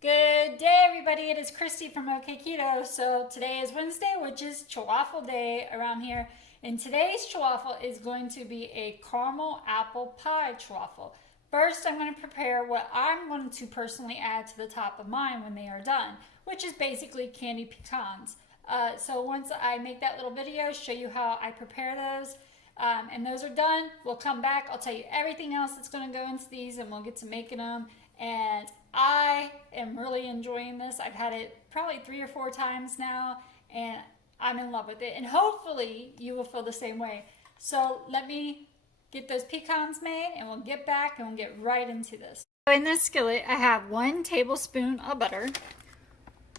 Good day, everybody. It is Kristy from Okketoh. So today is Wednesday, which is Ch-Waffle day around here. And today's Ch-Waffle is going to be a caramel apple pie Ch-Waffle. First, I'm going to prepare what I'm going to personally add to the top of mine when they are done, which is basically candied pecans. So once I make that little video, show you how I prepare those, and those are done, we'll come back. I'll tell you everything else that's going to go into these, and we'll get to making them. And I am really enjoying this. I've had it probably 3 or 4 times now, and I'm in love with it. And hopefully you will feel the same way. So let me get those pecans made, and we'll get back and we'll get right into this. So in this skillet, I have 1 tablespoon of butter,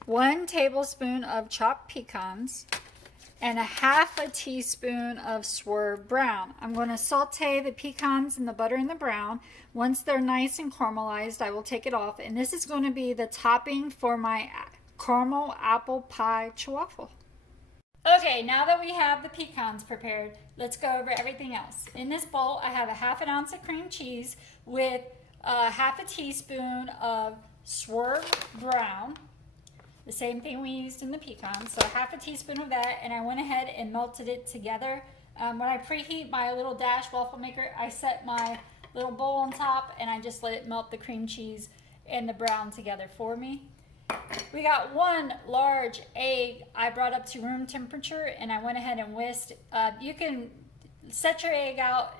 1 tablespoon of chopped pecans, and a half a teaspoon of swerve brown. I'm going to saute the pecans in the butter and the brown. Once they're nice and caramelized, I will take it off. And this is going to be the topping for my caramel apple pie Ch-Waffle. Okay, now that we have the pecans prepared, let's go over everything else. In this bowl, I have a ½ ounce of cream cheese with ½ teaspoon of swerve brown, the same thing we used in the pecans, so ½ teaspoon of that, and I went ahead and melted it together. When I preheat my little dash waffle maker, I set my little bowl on top and I just let it melt the cream cheese and the brown together for me. We got 1 large egg I brought up to room temperature, and I went ahead and whisked. You can set your egg out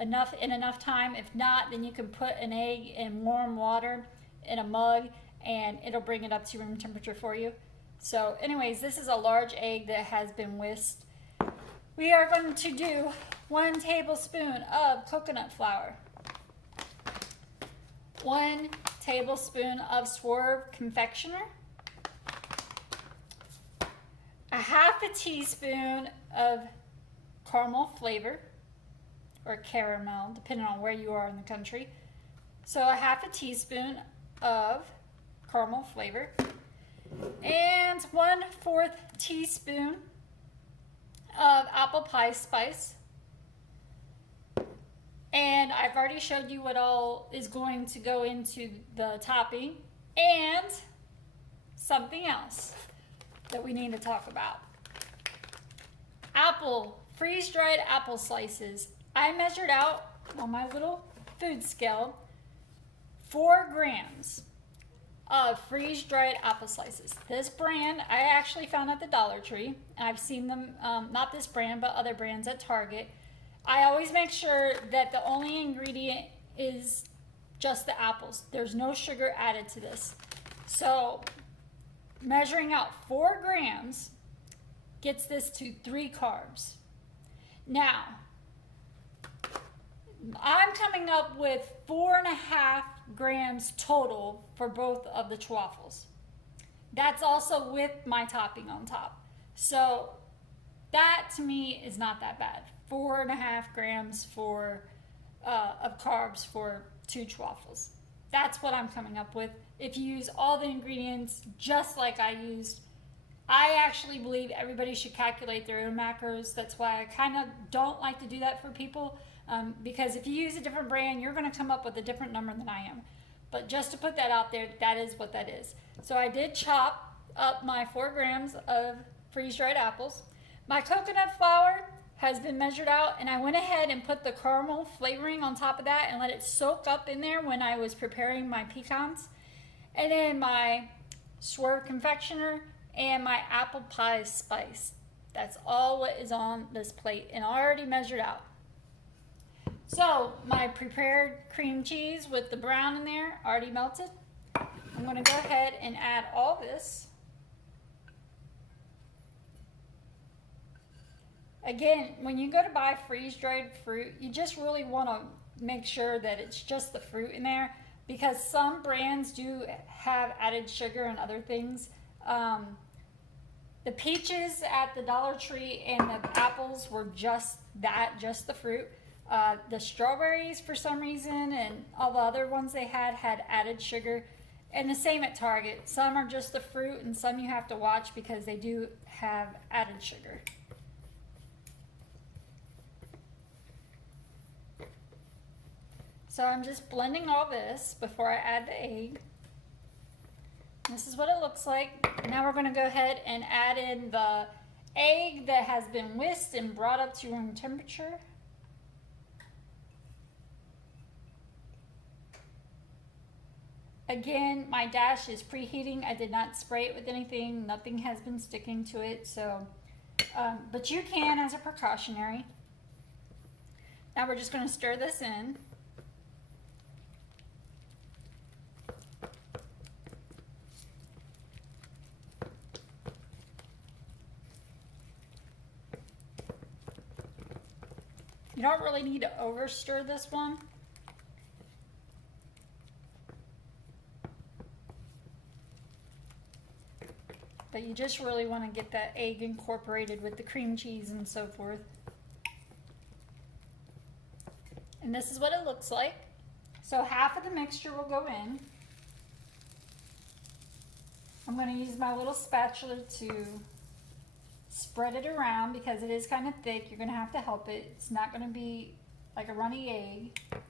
enough time. If not, then you can put an egg in warm water in a mug and it'll bring it up to room temperature for you. So anyways, this is a large egg that has been whisked. We are going to do 1 tablespoon of coconut flour, 1 tablespoon of swerve confectioner, a ½ teaspoon of caramel flavor, or caramel, depending on where you are in the country. So a ½ teaspoon of caramel flavor, and 1/4 teaspoon of apple pie spice. And I've already showed you what all is going to go into the topping, and something else that we need to talk about. Freeze-dried apple slices. I measured out on my little food scale 4 grams of freeze-dried apple slices. This brand I actually found at the Dollar Tree. I've seen them, not this brand, but other brands at Target. I always make sure that the only ingredient is just the apples. There's no sugar added to this. So measuring out 4 grams gets this to 3 carbs. Now, I'm coming up with 4.5 grams total for both of the Ch-Waffles. That's also with my topping on top. So that to me is not that bad. 4.5 grams of carbs for 2 Ch-Waffles. That's what I'm coming up with. If you use all the ingredients just like I used, I actually believe everybody should calculate their own macros. That's why I kind of don't like to do that for people. Because if you use a different brand, you're going to come up with a different number than I am. But just to put that out there, that is what that is. So I did chop up my 4 grams of freeze-dried apples. My coconut flour has been measured out, and I went ahead and put the caramel flavoring on top of that and let it soak up in there when I was preparing my pecans. And then my swerve confectioner and my apple pie spice. That's all what is on this plate, and I already measured out. So my prepared cream cheese with the brown in there already melted. I'm going to go ahead and add all this. Again, when you go to buy freeze-dried fruit, you just really want to make sure that it's just the fruit in there, because some brands do have added sugar and other things. The peaches at the Dollar Tree and the apples were just that, just the fruit. The strawberries, for some reason, and all the other ones they had added sugar. And the same at Target. Some are just the fruit, and some you have to watch because they do have added sugar. So I'm just blending all this before I add the egg. This is what it looks like. Now we're going to go ahead and add in the egg that has been whisked and brought up to room temperature. Again, my dash is preheating. I did not spray it with anything. Nothing has been sticking to it. So, but you can as a precautionary. Now we're just going to stir this in. You don't really need to over stir this one. But you just really want to get that egg incorporated with the cream cheese and so forth. And this is what it looks like. So half of the mixture will go in. I'm going to use my little spatula to spread it around because it is kind of thick. You're going to have to help it. It's not going to be like a runny egg.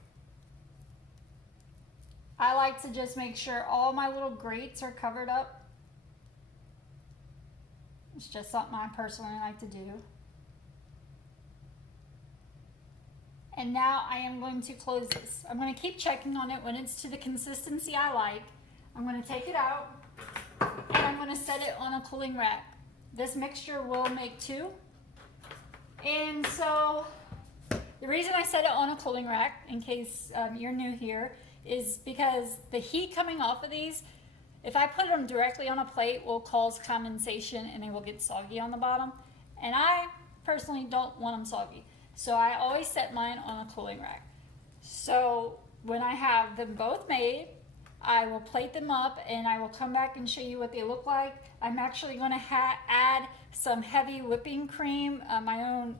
I like to just make sure all my little grates are covered up. It's just something I personally like to do. And now I am going to close this. I'm going to keep checking on it when it's to the consistency I like. I'm going to take it out and I'm going to set it on a cooling rack. This mixture will make two. And so the reason I set it on a cooling rack, in case you're new here, is because the heat coming off of these, if I put them directly on a plate, will cause condensation and they will get soggy on the bottom. And I personally don't want them soggy. So I always set mine on a cooling rack. So when I have them both made, I will plate them up and I will come back and show you what they look like. I'm actually going to add some heavy whipping cream, my own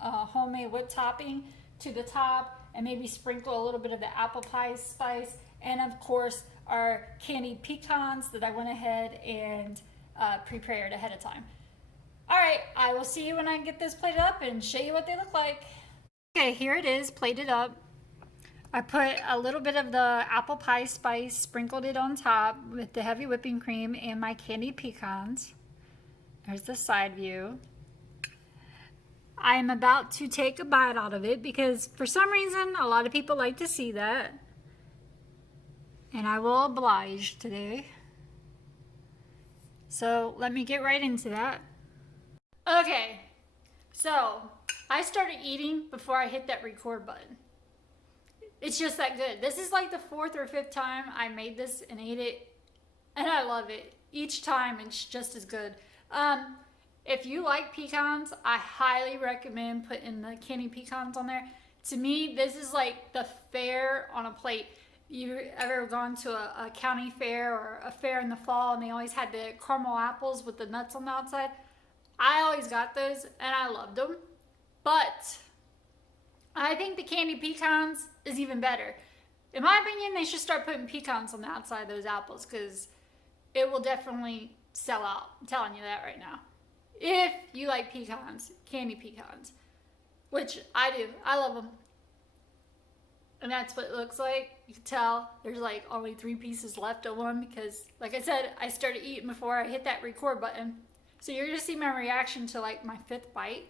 homemade whipped topping to the top, and maybe sprinkle a little bit of the apple pie spice, and of course our candied pecans that I went ahead and prepared ahead of time. All right, I will see you when I get this plated up and show you what they look like. Okay, here it is plated up. I put a little bit of the apple pie spice, sprinkled it on top with the heavy whipping cream and my candied pecans. There's the side view. I am about to take a bite out of it because for some reason a lot of people like to see that. And I will oblige today. So let me get right into that. Okay, so I started eating before I hit that record button. It's just that good. This is like the 4th or 5th time I made this and ate it, and I love it. Each time it's just as good. If you like pecans, I highly recommend putting the candied pecans on there. To me, this is like the fair on a plate. You ever gone to a county fair or a fair in the fall and they always had the caramel apples with the nuts on the outside? I always got those and I loved them. But I think the candied pecans is even better. In my opinion, they should start putting pecans on the outside of those apples because it will definitely sell out. I'm telling you that right now. If you like pecans, candied pecans, which I do. I love them. And that's what it looks like. You can tell there's like only 3 pieces left of one because, like I said, I started eating before I hit that record button. So you're going to see my reaction to like my 5th bite.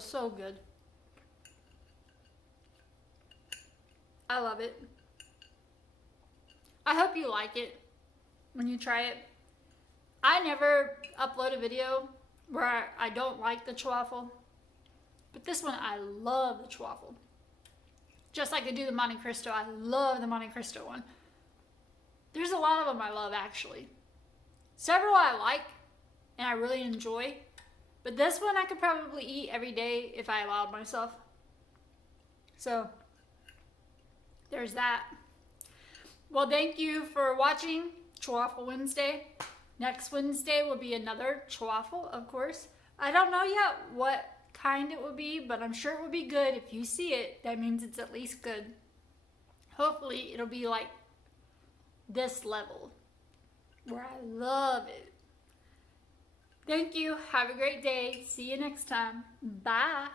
So good. I love it. I hope you like it when you try it. I never upload a video where I don't like the Ch-Waffle, but this one I love the Ch-Waffle. Just like I do the Monte Cristo, I love the Monte Cristo one. There's a lot of them I love actually. Several I like and I really enjoy, but this one I could probably eat every day if I allowed myself. So there's that. Well, thank you for watching Ch-Waffle Wednesday. Next Wednesday will be another Ch-Waffle, of course. I don't know yet what kind it will be, but I'm sure it will be good. If you see it, that means it's at least good. Hopefully it'll be like this level where I love it. Thank you. Have a great day. See you next time. Bye.